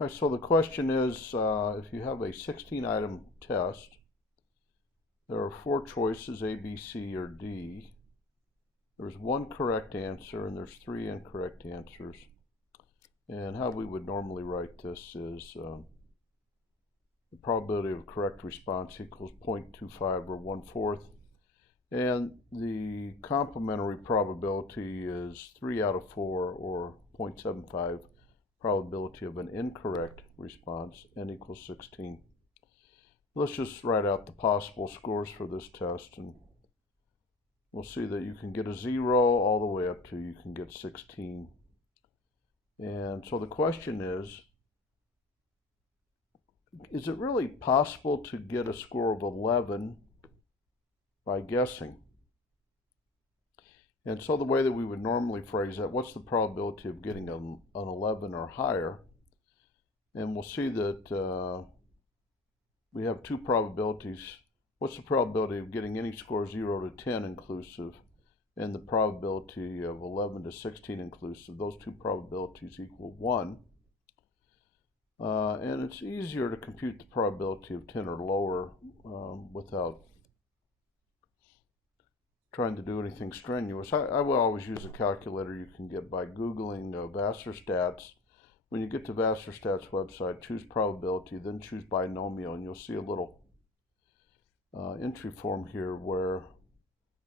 All right, so the question is, if you have a 16-item test, there are 4 choices, A, B, C, or D. There's 1 correct answer and there's 3 incorrect answers. And how we would normally write this is the probability of a correct response equals 0.25 or 1/4. And the complementary probability is 3 out of 4 or 0.75 probability of an incorrect response, n equals 16. Let's just write out the possible scores for this test, and we'll see that you can get a 0 all the way up to you can get 16. And so the question is it really possible to get a score of 11 by guessing? And so the way that we would normally phrase that, what's the probability of getting an 11 or higher? And we'll see that we have 2 probabilities. What's the probability of getting any score 0 to 10 inclusive, and the probability of 11 to 16 inclusive? Those 2 probabilities equal 1. And it's easier to compute the probability of 10 or lower without trying to do anything strenuous. I will always use a calculator you can get by Googling Vassar Stats. When you get to Vassar Stats website, choose probability, then choose binomial, and you'll see a little entry form here where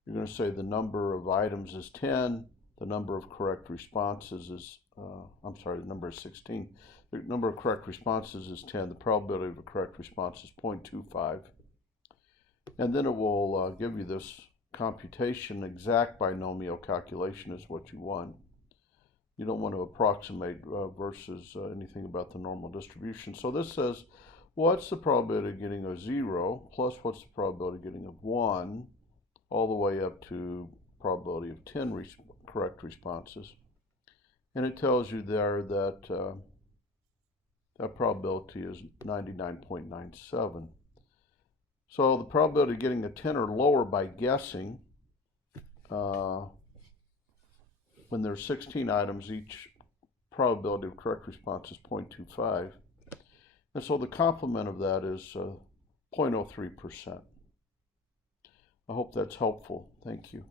you're going to say the number of items is 10, the number of correct responses is, the number is 16. The number of correct responses is 10. The probability of a correct response is 0.25. And then it will give you this computation. Exact binomial calculation is what you want. You don't want to approximate versus anything about the normal distribution. So this says, what's the probability of getting a 0 plus what's the probability of getting a 1 all the way up to probability of 10 correct responses. And it tells you there that that probability is 99.97. So the probability of getting a 10 or lower by guessing, when there's 16 items, each probability of correct response is 0.25. And so the complement of that is 0.03%. I hope that's helpful. Thank you.